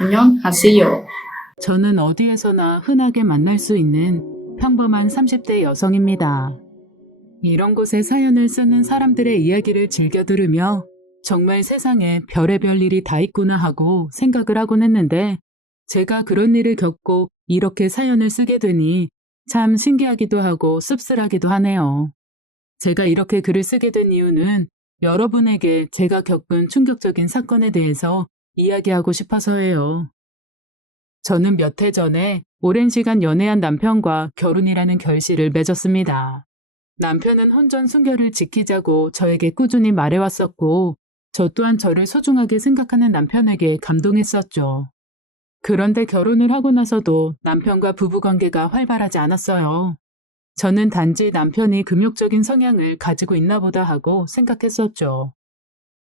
안녕하세요. 저는 어디에서나 흔하게 만날 수 있는 평범한 30대 여성입니다. 이런 곳에 사연을 쓰는 사람들의 이야기를 즐겨 들으며 정말 세상에 별의별 일이 다 있구나 하고 생각을 하곤 했는데, 제가 그런 일을 겪고 이렇게 사연을 쓰게 되니 참 신기하기도 하고 씁쓸하기도 하네요. 제가 이렇게 글을 쓰게 된 이유는 여러분에게 제가 겪은 충격적인 사건에 대해서 이야기하고 싶어서예요. 저는 몇 해 전에 오랜 시간 연애한 남편과 결혼이라는 결실을 맺었습니다. 남편은 혼전 순결을 지키자고 저에게 꾸준히 말해왔었고, 저 또한 저를 소중하게 생각하는 남편에게 감동했었죠. 그런데 결혼을 하고 나서도 남편과 부부관계가 활발하지 않았어요. 저는 단지 남편이 금욕적인 성향을 가지고 있나 보다 하고 생각했었죠.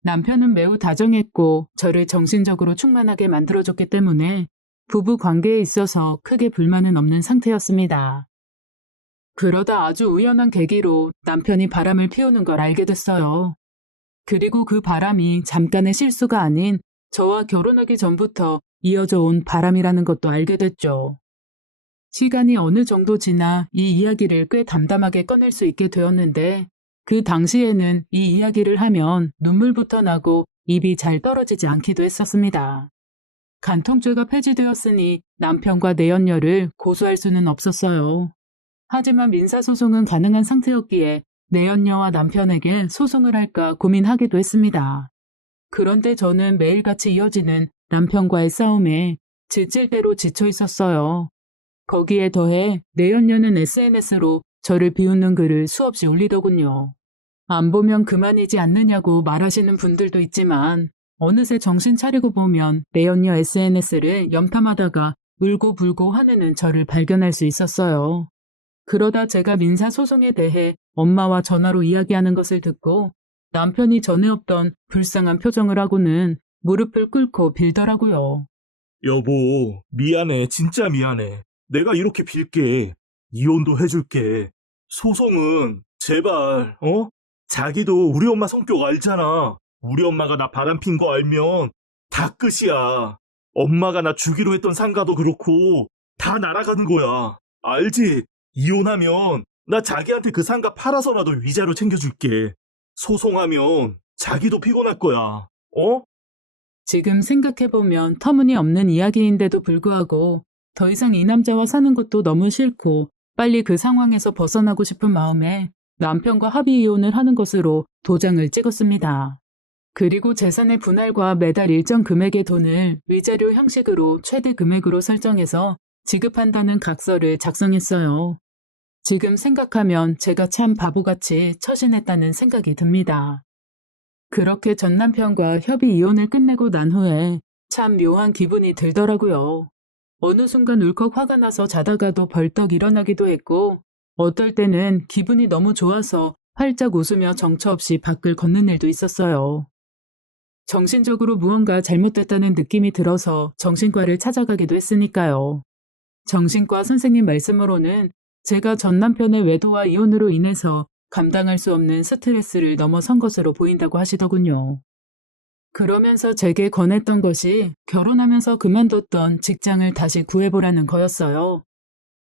남편은 매우 다정했고 저를 정신적으로 충만하게 만들어줬기 때문에 부부 관계에 있어서 크게 불만은 없는 상태였습니다. 그러다 아주 우연한 계기로 남편이 바람을 피우는 걸 알게 됐어요. 그리고 그 바람이 잠깐의 실수가 아닌 저와 결혼하기 전부터 이어져 온 바람이라는 것도 알게 됐죠. 시간이 어느 정도 지나 이 이야기를 꽤 담담하게 꺼낼 수 있게 되었는데, 그 당시에는 이 이야기를 하면 눈물부터 나고 입이 잘 떨어지지 않기도 했었습니다. 간통죄가 폐지되었으니 남편과 내연녀를 고소할 수는 없었어요. 하지만 민사소송은 가능한 상태였기에 내연녀와 남편에게 소송을 할까 고민하기도 했습니다. 그런데 저는 매일같이 이어지는 남편과의 싸움에 지칠 대로 지쳐 있었어요. 거기에 더해 내연녀는 SNS로 저를 비웃는 글을 수없이 올리더군요. 안 보면 그만이지 않느냐고 말하시는 분들도 있지만, 어느새 정신 차리고 보면 내연녀 SNS를 염탐하다가 울고불고 화내는 저를 발견할 수 있었어요. 그러다 제가 민사소송에 대해 엄마와 전화로 이야기하는 것을 듣고 남편이 전에 없던 불쌍한 표정을 하고는 무릎을 꿇고 빌더라고요. 여보, 미안해. 진짜 미안해. 내가 이렇게 빌게. 이혼도 해줄게. 소송은 제발, 어? 자기도 우리 엄마 성격 알잖아. 우리 엄마가 나 바람핀 거 알면 다 끝이야. 엄마가 나 주기로 했던 상가도 그렇고 다 날아가는 거야. 알지? 이혼하면 나 자기한테 그 상가 팔아서라도 위자료 챙겨줄게. 소송하면 자기도 피곤할 거야. 어? 지금 생각해보면 터무니없는 이야기인데도 불구하고 더 이상 이 남자와 사는 것도 너무 싫고 빨리 그 상황에서 벗어나고 싶은 마음에 남편과 합의 이혼을 하는 것으로 도장을 찍었습니다. 그리고 재산의 분할과 매달 일정 금액의 돈을 위자료 형식으로 최대 금액으로 설정해서 지급한다는 각서를 작성했어요. 지금 생각하면 제가 참 바보같이 처신했다는 생각이 듭니다. 그렇게 전 남편과 협의 이혼을 끝내고 난 후에 참 묘한 기분이 들더라고요. 어느 순간 울컥 화가 나서 자다가도 벌떡 일어나기도 했고, 어떨 때는 기분이 너무 좋아서 활짝 웃으며 정처 없이 밖을 걷는 일도 있었어요. 정신적으로 무언가 잘못됐다는 느낌이 들어서 정신과를 찾아가기도 했으니까요. 정신과 선생님 말씀으로는 제가 전 남편의 외도와 이혼으로 인해서 감당할 수 없는 스트레스를 넘어선 것으로 보인다고 하시더군요. 그러면서 제게 권했던 것이 결혼하면서 그만뒀던 직장을 다시 구해보라는 거였어요.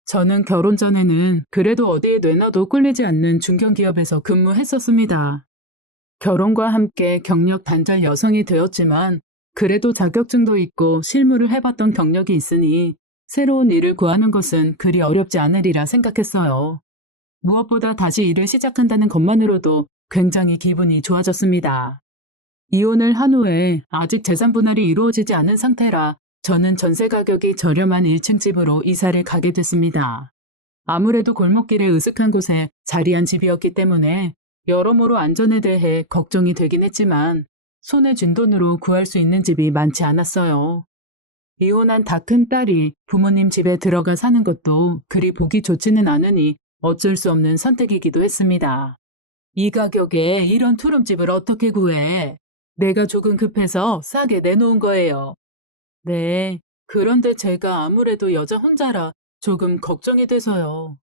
저는 결혼 전에는 그래도 어디에 내놔도 꿀리지 않는 중견기업에서 근무했었습니다. 결혼과 함께 경력 단절 여성이 되었지만 그래도 자격증도 있고 실무를 해봤던 경력이 있으니 새로운 일을 구하는 것은 그리 어렵지 않으리라 생각했어요. 무엇보다 다시 일을 시작한다는 것만으로도 굉장히 기분이 좋아졌습니다. 이혼을 한 후에 아직 재산 분할이 이루어지지 않은 상태라 저는 전세 가격이 저렴한 1층 집으로 이사를 가게 됐습니다. 아무래도 골목길에 으슥한 곳에 자리한 집이었기 때문에 여러모로 안전에 대해 걱정이 되긴 했지만 손에 쥔 돈으로 구할 수 있는 집이 많지 않았어요. 이혼한 다 큰 딸이 부모님 집에 들어가 사는 것도 그리 보기 좋지는 않으니 어쩔 수 없는 선택이기도 했습니다. 이 가격에 이런 투룸집을 어떻게 구해? 내가 조금 급해서 싸게 내놓은 거예요. 네, 그런데 제가 아무래도 여자 혼자라 조금 걱정이 돼서요.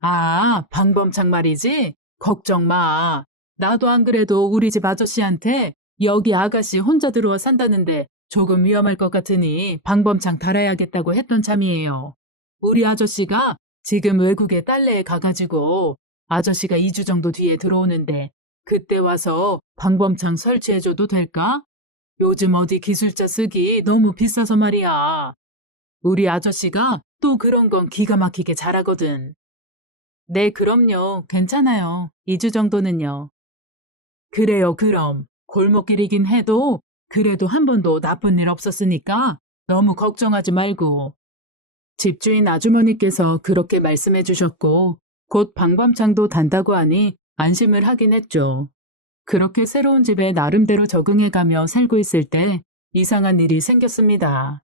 아, 방범창 말이지? 걱정 마. 나도 안 그래도 우리 집 아저씨한테 여기 아가씨 혼자 들어와 산다는데 조금 위험할 것 같으니 방범창 달아야겠다고 했던 참이에요. 우리 아저씨가 지금 외국에 달래에 가가지고 아저씨가 2주 정도 뒤에 들어오는데 그때 와서 방범창 설치해줘도 될까? 요즘 어디 기술자 쓰기 너무 비싸서 말이야. 우리 아저씨가 또 그런 건 기가 막히게 잘하거든. 네, 그럼요. 괜찮아요. 2주 정도는요. 그래요, 그럼. 골목길이긴 해도 그래도 한 번도 나쁜 일 없었으니까 너무 걱정하지 말고. 집주인 아주머니께서 그렇게 말씀해 주셨고 곧 방범창도 단다고 하니 안심을 하긴 했죠. 그렇게 새로운 집에 나름대로 적응해가며 살고 있을 때 이상한 일이 생겼습니다.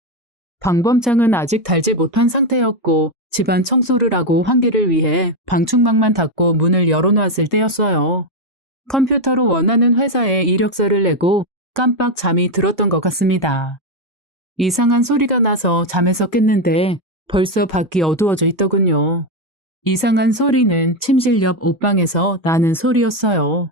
방범창은 아직 달지 못한 상태였고 집안 청소를 하고 환기를 위해 방충망만 닫고 문을 열어놓았을 때였어요. 컴퓨터로 원하는 회사에 이력서를 내고 깜빡 잠이 들었던 것 같습니다. 이상한 소리가 나서 잠에서 깼는데 벌써 밖이 어두워져 있더군요. 이상한 소리는 침실 옆 옷방에서 나는 소리였어요.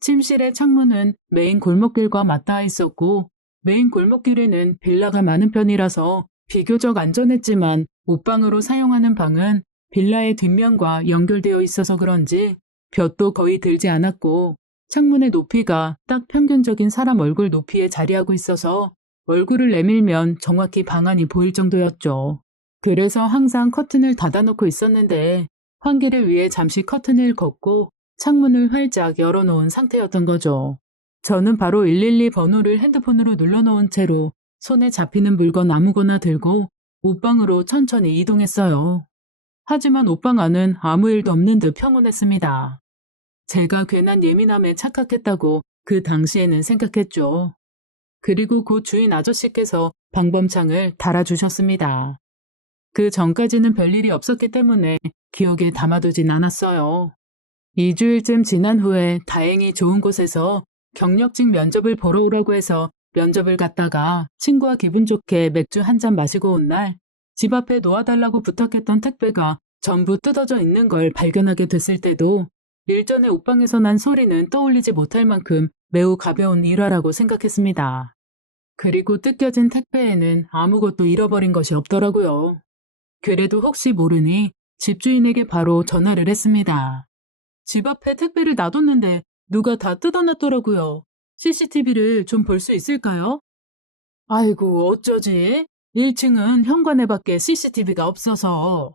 침실의 창문은 메인 골목길과 맞닿아 있었고 메인 골목길에는 빌라가 많은 편이라서 비교적 안전했지만 옷방으로 사용하는 방은 빌라의 뒷면과 연결되어 있어서 그런지 볕도 거의 들지 않았고 창문의 높이가 딱 평균적인 사람 얼굴 높이에 자리하고 있어서 얼굴을 내밀면 정확히 방 안이 보일 정도였죠. 그래서 항상 커튼을 닫아놓고 있었는데 환기를 위해 잠시 커튼을 걷고 창문을 활짝 열어놓은 상태였던 거죠. 저는 바로 112 번호를 핸드폰으로 눌러놓은 채로 손에 잡히는 물건 아무거나 들고 옷방으로 천천히 이동했어요. 하지만 옷방 안은 아무 일도 없는 듯 평온했습니다. 제가 괜한 예민함에 착각했다고 그 당시에는 생각했죠. 그리고 그 주인 아저씨께서 방범창을 달아주셨습니다. 그 전까지는 별일이 없었기 때문에 기억에 담아두진 않았어요. 2주일쯤 지난 후에 다행히 좋은 곳에서 경력직 면접을 보러 오라고 해서 면접을 갔다가 친구와 기분 좋게 맥주 한 잔 마시고 온 날 집 앞에 놓아달라고 부탁했던 택배가 전부 뜯어져 있는 걸 발견하게 됐을 때도 일전에 옷방에서 난 소리는 떠올리지 못할 만큼 매우 가벼운 일화라고 생각했습니다. 그리고 뜯겨진 택배에는 아무것도 잃어버린 것이 없더라고요. 그래도 혹시 모르니 집주인에게 바로 전화를 했습니다. 집 앞에 택배를 놔뒀는데 누가 다 뜯어놨더라고요. CCTV를 좀 볼 수 있을까요? 아이고, 어쩌지? 1층은 현관에 밖에 CCTV가 없어서.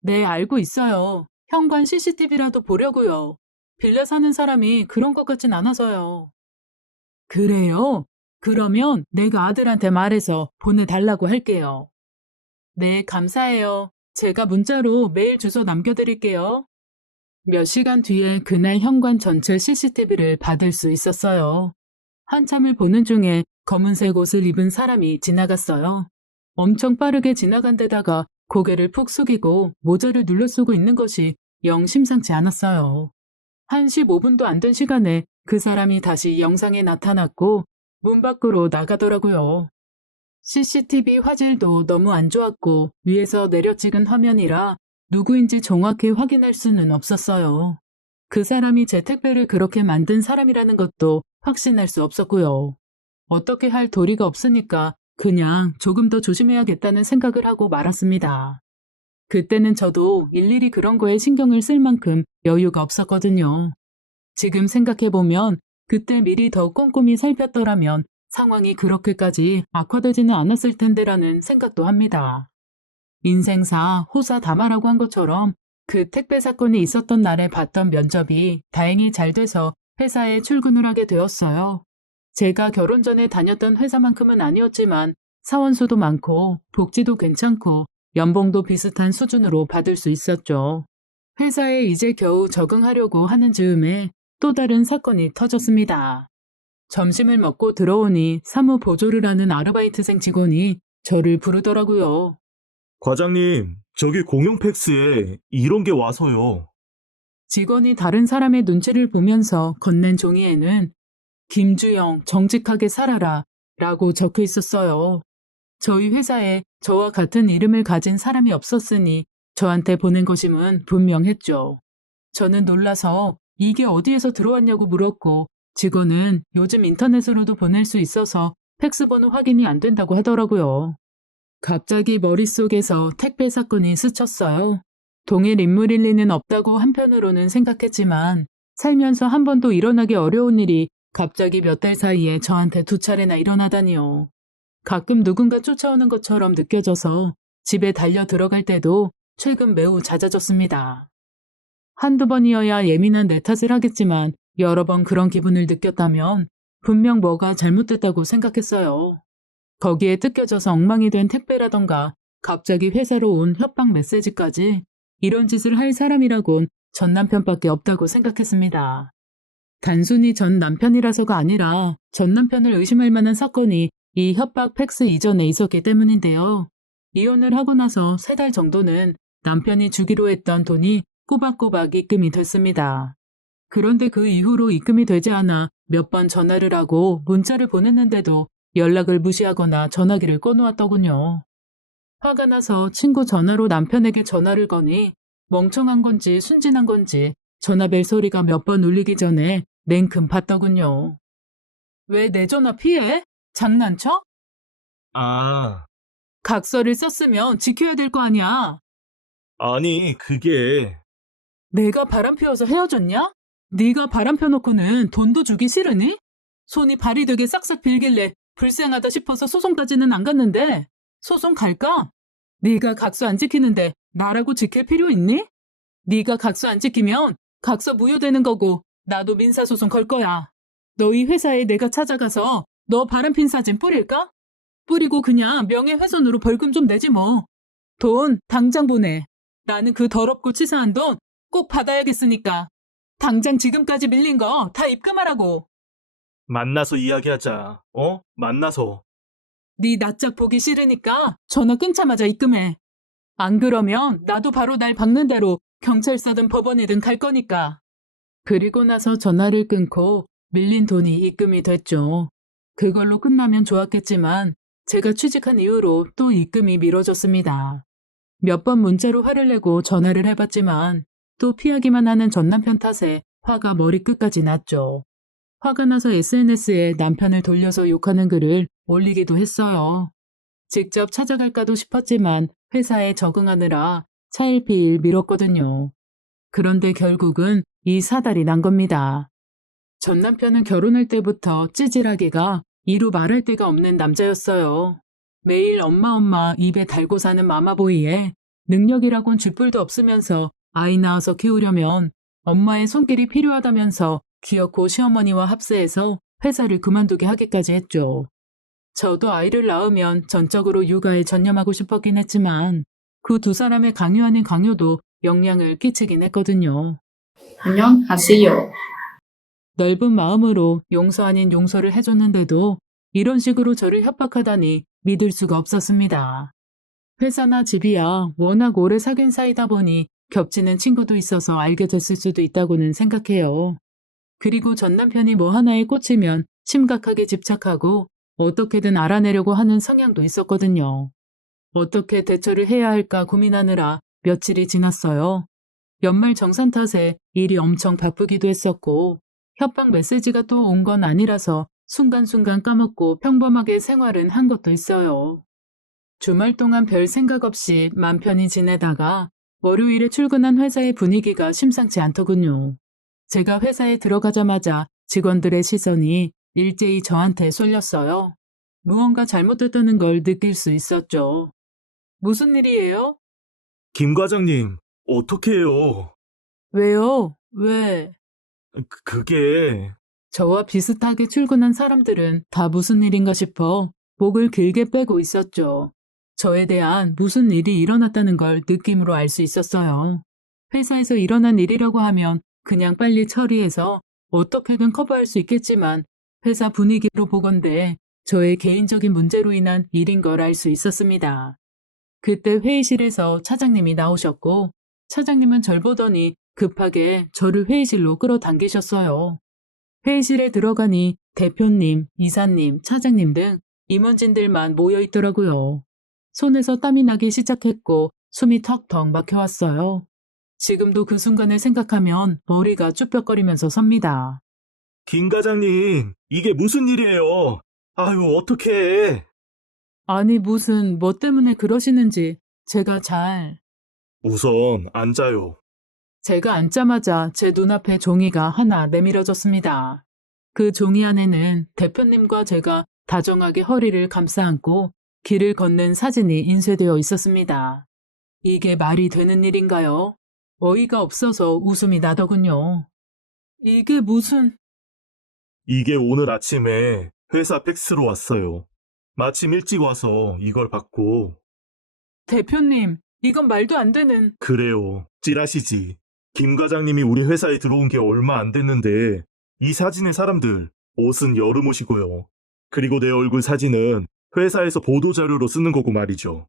네, 알고 있어요. 현관 CCTV라도 보려고요. 빌라 사는 사람이 그런 것 같진 않아서요. 그래요? 그러면 내가 아들한테 말해서 보내달라고 할게요. 네, 감사해요. 제가 문자로 메일 주소 남겨드릴게요. 몇 시간 뒤에 그날 현관 전체 CCTV를 받을 수 있었어요. 한참을 보는 중에 검은색 옷을 입은 사람이 지나갔어요. 엄청 빠르게 지나간 데다가 고개를 푹 숙이고 모자를 눌러 쓰고 있는 것이 영 심상치 않았어요. 한 15분도 안 된 시간에 그 사람이 다시 영상에 나타났고 문 밖으로 나가더라고요. CCTV 화질도 너무 안 좋았고 위에서 내려 찍은 화면이라 누구인지 정확히 확인할 수는 없었어요. 그 사람이 제 택배를 그렇게 만든 사람이라는 것도 확신할 수 없었고요. 어떻게 할 도리가 없으니까 그냥 조금 더 조심해야겠다는 생각을 하고 말았습니다. 그때는 저도 일일이 그런 거에 신경을 쓸 만큼 여유가 없었거든요. 지금 생각해보면 그때 미리 더 꼼꼼히 살폈더라면 상황이 그렇게까지 악화되지는 않았을 텐데라는 생각도 합니다. 인생사 호사다마라고 한 것처럼 그 택배 사건이 있었던 날에 봤던 면접이 다행히 잘 돼서 회사에 출근을 하게 되었어요. 제가 결혼 전에 다녔던 회사만큼은 아니었지만 사원수도 많고 복지도 괜찮고 연봉도 비슷한 수준으로 받을 수 있었죠. 회사에 이제 겨우 적응하려고 하는 즈음에 또 다른 사건이 터졌습니다. 점심을 먹고 들어오니 사무 보조를 하는 아르바이트생 직원이 저를 부르더라고요. 과장님, 저기 공용 팩스에 이런 게 와서요. 직원이 다른 사람의 눈치를 보면서 건넨 종이에는 김주영, 정직하게 살아라 라고 적혀 있었어요. 저희 회사에 저와 같은 이름을 가진 사람이 없었으니 저한테 보낸 것임은 분명했죠. 저는 놀라서 이게 어디에서 들어왔냐고 물었고 직원은 요즘 인터넷으로도 보낼 수 있어서 팩스 번호 확인이 안 된다고 하더라고요. 갑자기 머릿속에서 택배 사건이 스쳤어요. 동일 인물일 리는 없다고 한편으로는 생각했지만 살면서 한 번도 일어나기 어려운 일이 갑자기 몇 달 사이에 저한테 2차례나 일어나다니요. 가끔 누군가 쫓아오는 것처럼 느껴져서 집에 달려 들어갈 때도 최근 매우 잦아졌습니다. 한두 번이어야 예민한 내 탓을 하겠지만 여러 번 그런 기분을 느꼈다면 분명 뭐가 잘못됐다고 생각했어요. 거기에 뜯겨져서 엉망이 된 택배라던가 갑자기 회사로 온 협박 메시지까지 이런 짓을 할 사람이라곤 전 남편밖에 없다고 생각했습니다. 단순히 전 남편이라서가 아니라 전 남편을 의심할 만한 사건이 이 협박 팩스 이전에 있었기 때문인데요. 이혼을 하고 나서 3달 정도는 남편이 주기로 했던 돈이 꼬박꼬박 입금이 됐습니다. 그런데 그 이후로 입금이 되지 않아 몇 번 전화를 하고 문자를 보냈는데도 연락을 무시하거나 전화기를 꺼놓았더군요. 화가 나서 친구 전화로 남편에게 전화를 거니 멍청한 건지 순진한 건지 전화벨 소리가 몇 번 울리기 전에 냉큼 받더군요. 왜 내 전화 피해? 장난쳐? 아, 각서를 썼으면 지켜야 될 거 아니야. 아니, 그게, 내가 바람 피워서 헤어졌냐? 네가 바람 펴놓고는 돈도 주기 싫으니? 손이 발이 되게 싹싹 빌길래 불쌍하다 싶어서 소송까지는 안 갔는데 소송 갈까? 네가 각서 안 지키는데 나라고 지킬 필요 있니? 네가 각서 안 지키면 각서 무효되는 거고 나도 민사소송 걸 거야. 너희 회사에 내가 찾아가서 너 바람핀 사진 뿌릴까? 뿌리고 그냥 명예훼손으로 벌금 좀 내지 뭐. 돈 당장 보내. 나는 그 더럽고 치사한 돈 꼭 받아야겠으니까. 당장 지금까지 밀린 거 다 입금하라고. 만나서 이야기하자. 만나서. 네 낯짝 보기 싫으니까 전화 끊자마자 입금해. 안 그러면 나도 바로 날 박는 대로 경찰서든 법원이든 갈 거니까. 그리고 나서 전화를 끊고 밀린 돈이 입금이 됐죠. 그걸로 끝나면 좋았겠지만 제가 취직한 이후로 또 입금이 미뤄졌습니다. 몇 번 문자로 화를 내고 전화를 해봤지만 또 피하기만 하는 전 남편 탓에 화가 머리끝까지 났죠. 화가 나서 SNS에 남편을 돌려서 욕하는 글을 올리기도 했어요. 직접 찾아갈까도 싶었지만 회사에 적응하느라 차일피일 미뤘거든요. 그런데 결국은 이 사달이 난 겁니다. 전 남편은 결혼할 때부터 찌질하기가 이루 말할 데가 없는 남자였어요. 매일 엄마 입에 달고 사는 마마보이에 능력이라곤 쥐뿔도 없으면서 아이 낳아서 키우려면 엄마의 손길이 필요하다면서 귀엽고 시어머니와 합세해서 회사를 그만두게 하기까지 했죠. 저도 아이를 낳으면 전적으로 육아에 전념하고 싶었긴 했지만 그 두 사람의 강요 아닌 강요도 영향을 끼치긴 했거든요. 안녕하세요. 넓은 마음으로 용서 아닌 용서를 해줬는데도 이런 식으로 저를 협박하다니 믿을 수가 없었습니다. 회사나 집이야 워낙 오래 사귄 사이다 보니 겹치는 친구도 있어서 알게 됐을 수도 있다고는 생각해요. 그리고 전 남편이 뭐 하나에 꽂히면 심각하게 집착하고 어떻게든 알아내려고 하는 성향도 있었거든요. 어떻게 대처를 해야 할까 고민하느라 며칠이 지났어요. 연말 정산 탓에 일이 엄청 바쁘기도 했었고 협박 메시지가 또 온 건 아니라서 순간순간 까먹고 평범하게 생활은 한 것도 있어요. 주말 동안 별 생각 없이 맘 편히 지내다가 월요일에 출근한 회사의 분위기가 심상치 않더군요. 제가 회사에 들어가자마자 직원들의 시선이 일제히 저한테 쏠렸어요. 무언가 잘못됐다는 걸 느낄 수 있었죠. 무슨 일이에요? 김 과장님, 어떻게 해요? 왜요? 왜? 그게, 저와 비슷하게 출근한 사람들은 다 무슨 일인가 싶어 목을 길게 빼고 있었죠. 저에 대한 무슨 일이 일어났다는 걸 느낌으로 알 수 있었어요. 회사에서 일어난 일이라고 하면 그냥 빨리 처리해서 어떻게든 커버할 수 있겠지만 회사 분위기로 보건대 저의 개인적인 문제로 인한 일인 걸 알 수 있었습니다. 그때 회의실에서 차장님이 나오셨고 차장님은 절 보더니 급하게 저를 회의실로 끌어당기셨어요. 회의실에 들어가니 대표님, 이사님, 차장님 등 임원진들만 모여 있더라고요. 손에서 땀이 나기 시작했고 숨이 턱턱 막혀왔어요. 지금도 그 순간을 생각하면 머리가 쭈뼛거리면서 섭니다. 김 과장님, 이게 무슨 일이에요? 아유, 어떡해. 아니, 무슨, 뭐 때문에 그러시는지 우선 앉아요. 제가 앉자마자 제 눈앞에 종이가 하나 내밀어졌습니다. 그 종이 안에는 대표님과 제가 다정하게 허리를 감싸 안고 길을 걷는 사진이 인쇄되어 있었습니다. 이게 말이 되는 일인가요? 어이가 없어서 웃음이 나더군요. 이게 무슨... 이게 오늘 아침에 회사 팩스로 왔어요. 마침 일찍 와서 이걸 받고. 대표님, 이건 말도 안 되는... 그래요. 찌라시지. 김 과장님이 우리 회사에 들어온 게 얼마 안 됐는데 이 사진의 사람들 옷은 여름 옷이고요. 그리고 내 얼굴 사진은 회사에서 보도자료로 쓰는 거고 말이죠.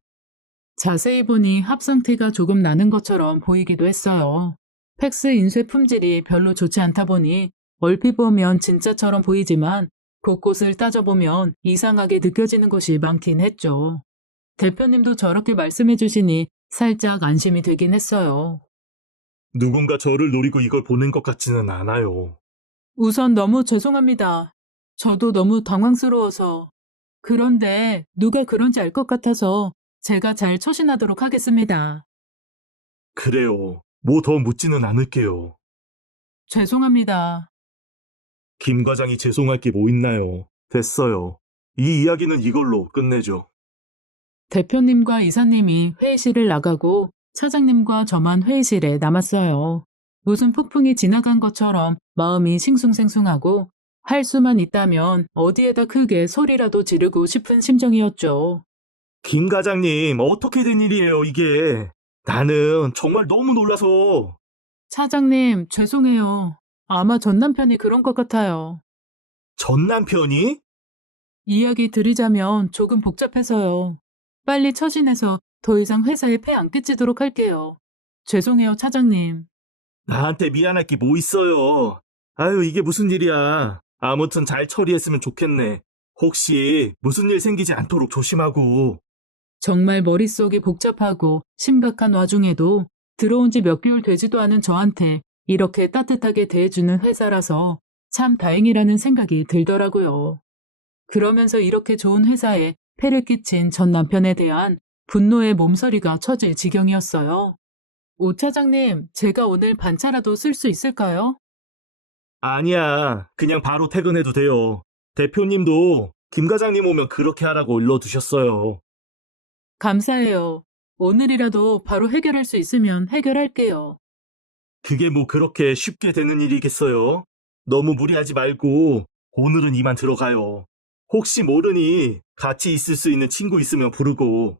자세히 보니 합성티가 조금 나는 것처럼 보이기도 했어요. 팩스 인쇄 품질이 별로 좋지 않다 보니 얼핏 보면 진짜처럼 보이지만 곳곳을 따져보면 이상하게 느껴지는 것이 많긴 했죠. 대표님도 저렇게 말씀해 주시니 살짝 안심이 되긴 했어요. 누군가 저를 노리고 이걸 보낸 것 같지는 않아요. 우선 너무 죄송합니다. 저도 너무 당황스러워서. 그런데 누가 그런지 알 것 같아서 제가 잘 처신하도록 하겠습니다. 그래요. 뭐 더 묻지는 않을게요. 죄송합니다. 김 과장이 죄송할 게 뭐 있나요? 됐어요. 이 이야기는 이걸로 끝내죠. 대표님과 이사님이 회의실을 나가고 차장님과 저만 회의실에 남았어요. 무슨 폭풍이 지나간 것처럼 마음이 싱숭생숭하고 할 수만 있다면 어디에다 크게 소리라도 지르고 싶은 심정이었죠. 김 과장님, 어떻게 된 일이에요, 이게? 나는 정말 너무 놀라서. 차장님, 죄송해요. 아마 전 남편이 그런 것 같아요. 전 남편이? 이야기 드리자면 조금 복잡해서요. 빨리 처신해서 더 이상 회사에 폐 안 끼치도록 할게요. 죄송해요, 차장님. 나한테 미안할 게 뭐 있어요. 아유, 이게 무슨 일이야. 아무튼 잘 처리했으면 좋겠네. 혹시 무슨 일 생기지 않도록 조심하고. 정말 머릿속이 복잡하고 심각한 와중에도 들어온 지 몇 개월 되지도 않은 저한테 이렇게 따뜻하게 대해주는 회사라서 참 다행이라는 생각이 들더라고요. 그러면서 이렇게 좋은 회사에 폐를 끼친 전 남편에 대한 분노의 몸서리가 쳐질 지경이었어요. 오 차장님, 제가 오늘 반차라도 쓸 수 있을까요? 아니야. 그냥 바로 퇴근해도 돼요. 대표님도 김 과장님 오면 그렇게 하라고 일러두셨어요. 감사해요. 오늘이라도 바로 해결할 수 있으면 해결할게요. 그게 뭐 그렇게 쉽게 되는 일이겠어요? 너무 무리하지 말고 오늘은 이만 들어가요. 혹시 모르니 같이 있을 수 있는 친구 있으면 부르고.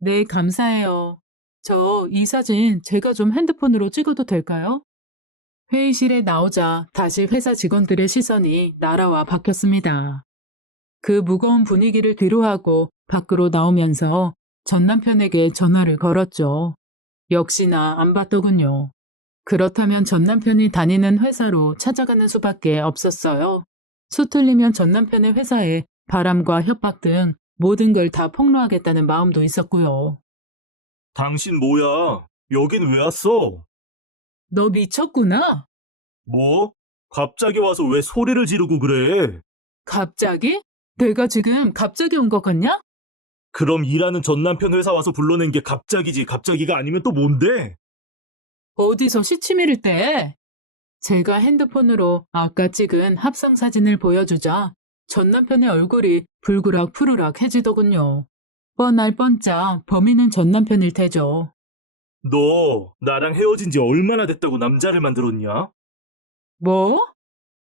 네, 감사해요. 저 이 사진 제가 좀 핸드폰으로 찍어도 될까요? 회의실에 나오자 다시 회사 직원들의 시선이 나라와 바뀌었습니다. 그 무거운 분위기를 뒤로하고 밖으로 나오면서 전 남편에게 전화를 걸었죠. 역시나 안 받더군요. 그렇다면 전 남편이 다니는 회사로 찾아가는 수밖에 없었어요. 수틀리면 전 남편의 회사에 바람과 협박 등 모든 걸 다 폭로하겠다는 마음도 있었고요. 당신 뭐야? 여긴 왜 왔어? 너 미쳤구나? 뭐? 갑자기 와서 왜 소리를 지르고 그래? 갑자기? 내가 지금 갑자기 온 것 같냐? 그럼 일하는 전 남편 회사 와서 불러낸 게 갑자기지. 갑자기가 아니면 또 뭔데? 어디서 시치미를 떼? 제가 핸드폰으로 아까 찍은 합성 사진을 보여주자 전 남편의 얼굴이 불그락 푸르락 해지더군요. 뻔할 뻔짝 범인은 전 남편일 테죠. 너 나랑 헤어진 지 얼마나 됐다고 남자를 만들었냐? 뭐?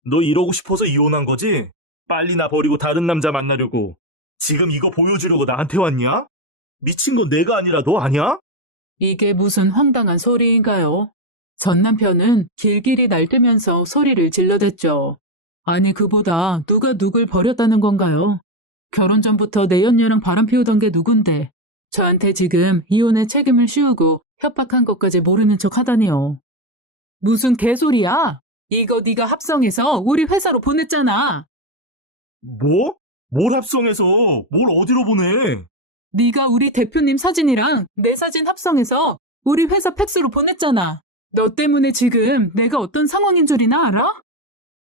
너 이러고 싶어서 이혼한 거지? 빨리 나 버리고 다른 남자 만나려고. 지금 이거 보여주려고 나한테 왔냐? 미친 건 내가 아니라 너 아냐? 이게 무슨 황당한 소리인가요? 전 남편은 길길이 날뛰면서 소리를 질러댔죠. 아니 그보다 누가 누굴 버렸다는 건가요? 결혼 전부터 내 연녀랑 바람 피우던 게 누군데 저한테 지금 이혼의 책임을 씌우고 협박한 것까지 모르는 척 하다니요. 무슨 개소리야? 이거 네가 합성해서 우리 회사로 보냈잖아. 뭐? 뭘 합성해서 뭘 어디로 보내? 네가 우리 대표님 사진이랑 내 사진 합성해서 우리 회사 팩스로 보냈잖아. 너 때문에 지금 내가 어떤 상황인 줄이나 알아?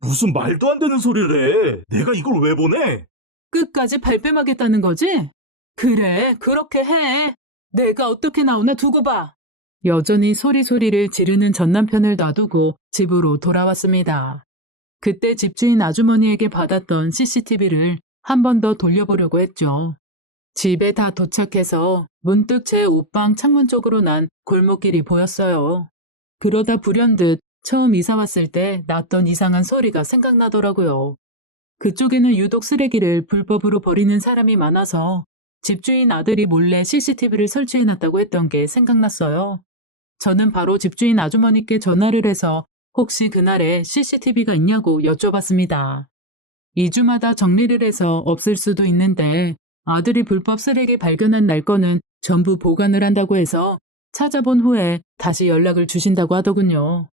무슨 말도 안 되는 소리를 해. 내가 이걸 왜 보내? 끝까지 발뺌하겠다는 거지? 그래, 그렇게 해. 내가 어떻게 나오나 두고 봐. 여전히 소리소리를 지르는 전남편을 놔두고 집으로 돌아왔습니다. 그때 집주인 아주머니에게 받았던 CCTV를 한 번 더 돌려보려고 했죠. 집에 다 도착해서 문득 제 옷방 창문 쪽으로 난 골목길이 보였어요. 그러다 불현듯 처음 이사 왔을 때 났던 이상한 소리가 생각나더라고요. 그쪽에는 유독 쓰레기를 불법으로 버리는 사람이 많아서 집주인 아들이 몰래 CCTV를 설치해놨다고 했던 게 생각났어요. 저는 바로 집주인 아주머니께 전화를 해서 혹시 그날에 CCTV가 있냐고 여쭤봤습니다. 2주마다 정리를 해서 없을 수도 있는데 아들이 불법 쓰레기 발견한 날 거는 전부 보관을 한다고 해서 찾아본 후에 다시 연락을 주신다고 하더군요.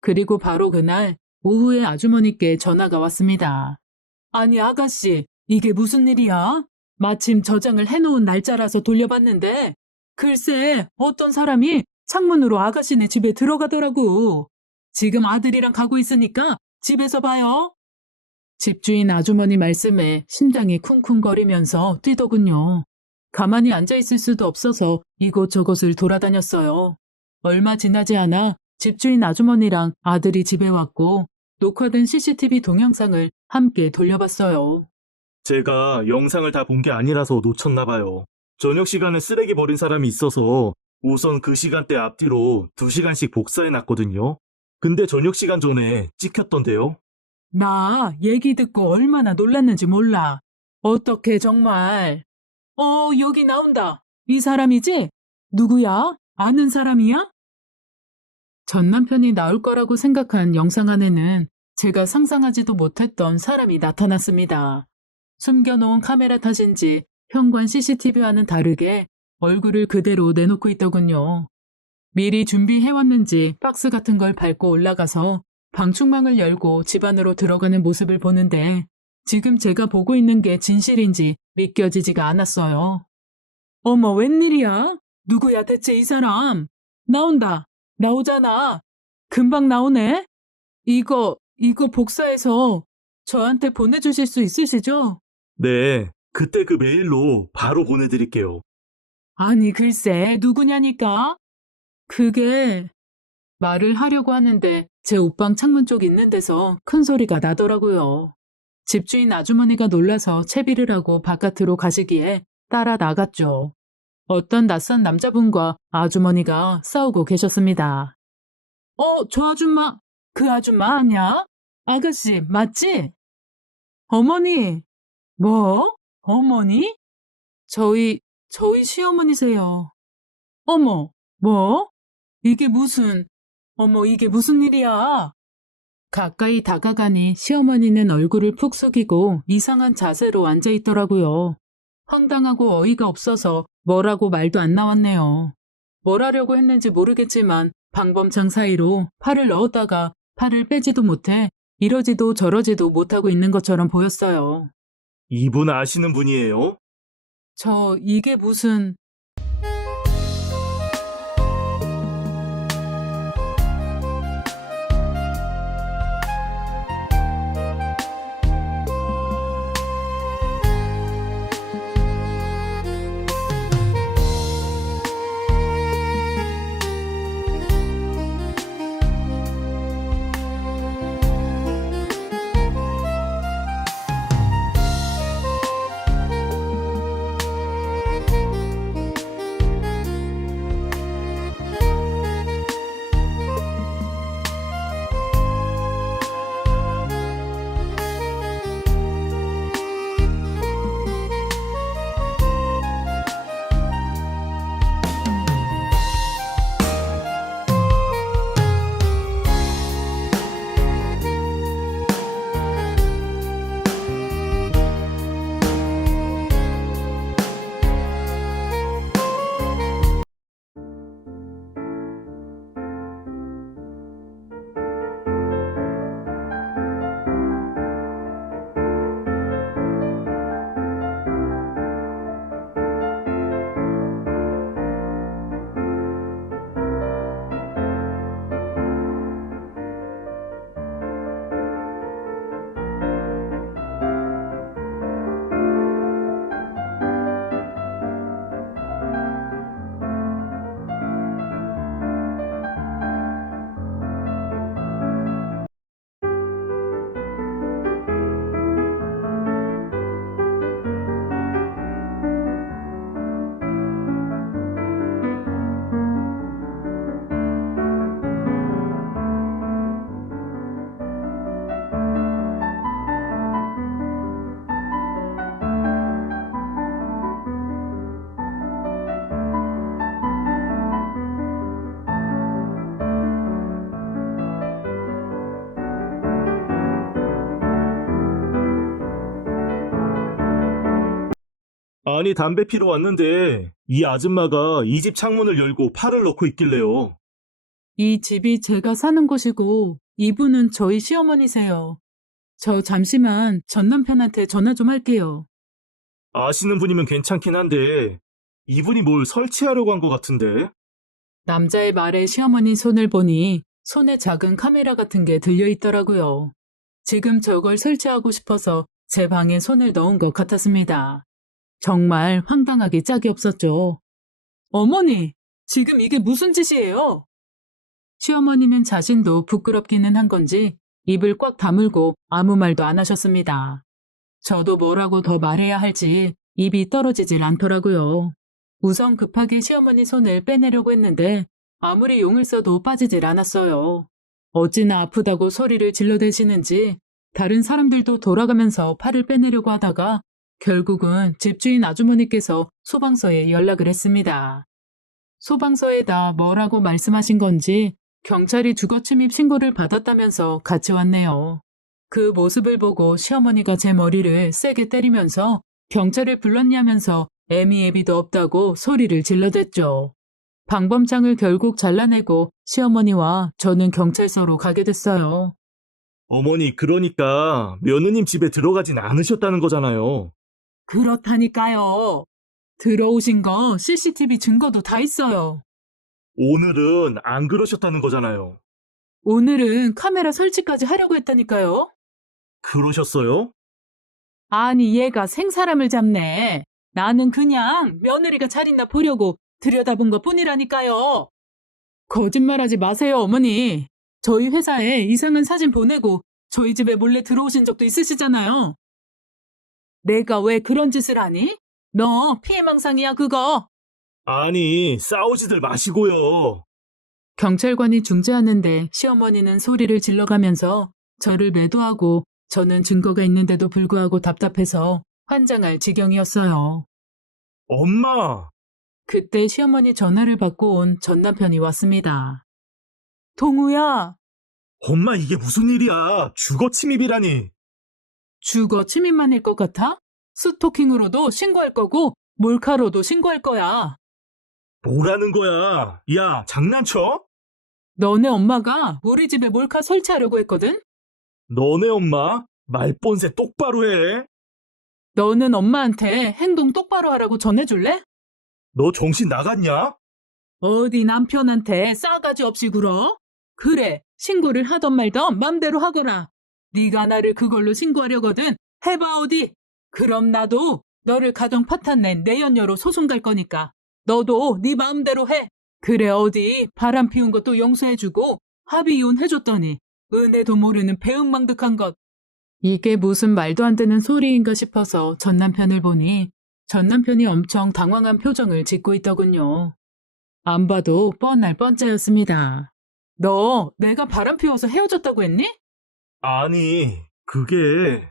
그리고 바로 그날 오후에 아주머니께 전화가 왔습니다. 아니 아가씨, 이게 무슨 일이야? 마침 저장을 해놓은 날짜라서 돌려봤는데 글쎄 어떤 사람이 창문으로 아가씨네 집에 들어가더라고. 지금 아들이랑 가고 있으니까 집에서 봐요. 집주인 아주머니 말씀에 심장이 쿵쿵거리면서 뛰더군요. 가만히 앉아있을 수도 없어서 이곳저곳을 돌아다녔어요. 얼마 지나지 않아 집주인 아주머니랑 아들이 집에 왔고 녹화된 CCTV 동영상을 함께 돌려봤어요. 제가 영상을 다 본 게 아니라서 놓쳤나 봐요. 저녁 시간에 쓰레기 버린 사람이 있어서 우선 그 시간대 앞뒤로 2시간씩 복사해 놨거든요. 근데 저녁 시간 전에 찍혔던데요. 나 얘기 듣고 얼마나 놀랐는지 몰라. 어떻게 정말. 여기 나온다. 이 사람이지? 누구야? 아는 사람이야? 전 남편이 나올 거라고 생각한 영상 안에는 제가 상상하지도 못했던 사람이 나타났습니다. 숨겨놓은 카메라 탓인지 현관 CCTV와는 다르게 얼굴을 그대로 내놓고 있더군요. 미리 준비해왔는지 박스 같은 걸 밟고 올라가서 방충망을 열고 집 안으로 들어가는 모습을 보는데 지금 제가 보고 있는 게 진실인지 믿겨지지가 않았어요. 어머, 웬일이야? 누구야 대체 이 사람? 나온다. 나오잖아. 금방 나오네. 이거 복사해서 저한테 보내주실 수 있으시죠? 네, 그때 그 메일로 바로 보내드릴게요. 아니 글쎄 누구냐니까? 그게 말을 하려고 하는데 제 옷방 창문 쪽 있는 데서 큰 소리가 나더라고요. 집주인 아주머니가 놀라서 채비를 하고 바깥으로 가시기에 따라 나갔죠. 어떤 낯선 남자분과 아주머니가 싸우고 계셨습니다. 저 아줌마, 그 아줌마 아니야? 아가씨, 맞지? 어머니. 뭐? 어머니? 저희 시어머니세요. 어머, 뭐? 이게 무슨 일이야? 가까이 다가가니 시어머니는 얼굴을 푹 숙이고 이상한 자세로 앉아있더라고요. 황당하고 어이가 없어서 뭐라고 말도 안 나왔네요. 뭘 하려고 했는지 모르겠지만 방범창 사이로 팔을 넣었다가 팔을 빼지도 못해 이러지도 저러지도 못하고 있는 것처럼 보였어요. 이분 아시는 분이에요? 이게 무슨... 아니, 담배 피러 왔는데 이 아줌마가 이 집 창문을 열고 팔을 넣고 있길래요. 이 집이 제가 사는 곳이고 이분은 저희 시어머니세요. 저 잠시만 전 남편한테 전화 좀 할게요. 아시는 분이면 괜찮긴 한데 이분이 뭘 설치하려고 한 것 같은데. 남자의 말에 시어머니 손을 보니 손에 작은 카메라 같은 게 들려 있더라고요. 지금 저걸 설치하고 싶어서 제 방에 손을 넣은 것 같았습니다. 정말 황당하기 짝이 없었죠. 어머니, 지금 이게 무슨 짓이에요? 시어머니는 자신도 부끄럽기는 한 건지 입을 꽉 다물고 아무 말도 안 하셨습니다. 저도 뭐라고 더 말해야 할지 입이 떨어지질 않더라고요. 우선 급하게 시어머니 손을 빼내려고 했는데 아무리 용을 써도 빠지질 않았어요. 어찌나 아프다고 소리를 질러대시는지 다른 사람들도 돌아가면서 팔을 빼내려고 하다가 결국은 집주인 아주머니께서 소방서에 연락을 했습니다. 소방서에다 뭐라고 말씀하신 건지 경찰이 주거침입 신고를 받았다면서 같이 왔네요. 그 모습을 보고 시어머니가 제 머리를 세게 때리면서 경찰을 불렀냐면서 애미애비도 없다고 소리를 질러댔죠. 방범창을 결국 잘라내고 시어머니와 저는 경찰서로 가게 됐어요. 어머니, 그러니까 며느님 집에 들어가진 않으셨다는 거잖아요. 그렇다니까요. 들어오신 거 CCTV 증거도 다 있어요. 오늘은 안 그러셨다는 거잖아요. 오늘은 카메라 설치까지 하려고 했다니까요. 그러셨어요? 아니 얘가 생사람을 잡네. 나는 그냥 며느리가 잘 있나 보려고 들여다본 것 뿐이라니까요. 거짓말하지 마세요 어머니. 저희 회사에 이상한 사진 보내고 저희 집에 몰래 들어오신 적도 있으시잖아요. 내가 왜 그런 짓을 하니? 너 피해망상이야 그거. 아니, 싸우지들 마시고요. 경찰관이 중재하는데 시어머니는 소리를 질러가면서 저를 매도하고 저는 증거가 있는데도 불구하고 답답해서 환장할 지경이었어요. 엄마! 그때 시어머니 전화를 받고 온 전 남편이 왔습니다. 동우야, 엄마, 이게 무슨 일이야? 주거 침입이라니. 주거 침입만일 것 같아? 스토킹으로도 신고할 거고 몰카로도 신고할 거야. 뭐라는 거야? 야, 장난쳐? 너네 엄마가 우리 집에 몰카 설치하려고 했거든? 너네 엄마? 말본새 똑바로 해. 너는 엄마한테 행동 똑바로 하라고 전해줄래? 너 정신 나갔냐? 어디 남편한테 싸가지 없이 굴어? 그래, 신고를 하던 말던 맘대로 하거라. 네가 나를 그걸로 신고하려거든 해봐 어디. 그럼 나도 너를 가정 파탄낸 내연녀로 소송 갈 거니까 너도 네 마음대로 해. 그래 어디 바람 피운 것도 용서해주고 합의 이혼 해줬더니 은혜도 모르는 배은망덕한 것. 이게 무슨 말도 안 되는 소리인가 싶어서 전 남편을 보니 전 남편이 엄청 당황한 표정을 짓고 있더군요. 안 봐도 뻔할 뻔짜였습니다. 너 내가 바람 피워서 헤어졌다고 했니? 아니, 그게...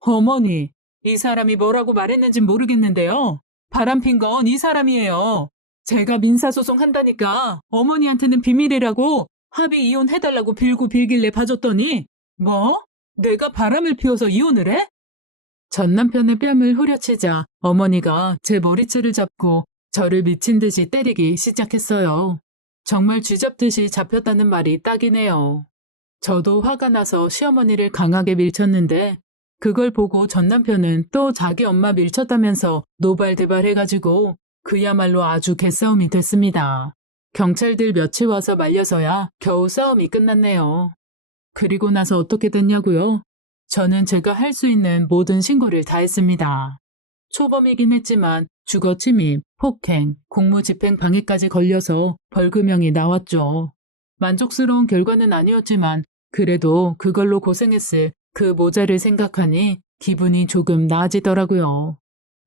어머니, 이 사람이 뭐라고 말했는진 모르겠는데요. 바람핀 건 이 사람이에요. 제가 민사소송 한다니까 어머니한테는 비밀이라고 합의 이혼해달라고 빌고 빌길래 봐줬더니 뭐? 내가 바람을 피워서 이혼을 해? 전 남편의 뺨을 후려치자 어머니가 제 머리채를 잡고 저를 미친 듯이 때리기 시작했어요. 정말 쥐잡듯이 잡혔다는 말이 딱이네요. 저도 화가 나서 시어머니를 강하게 밀쳤는데 그걸 보고 전 남편은 또 자기 엄마 밀쳤다면서 노발대발해가지고 그야말로 아주 개싸움이 됐습니다. 경찰들 몇이 와서 말려서야 겨우 싸움이 끝났네요. 그리고 나서 어떻게 됐냐고요? 저는 제가 할 수 있는 모든 신고를 다 했습니다. 초범이긴 했지만 주거 침입, 폭행, 공무집행 방해까지 걸려서 벌금형이 나왔죠. 만족스러운 결과는 아니었지만 그래도 그걸로 고생했을 그 모자를 생각하니 기분이 조금 나아지더라고요.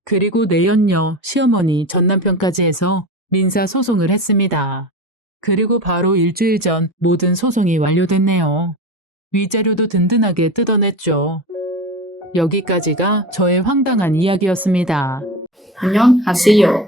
그리고 내연녀, 시어머니, 전남편까지 해서 민사소송을 했습니다. 그리고 바로 일주일 전 모든 소송이 완료됐네요. 위자료도 든든하게 뜯어냈죠. 여기까지가 저의 황당한 이야기였습니다. 안녕하세요.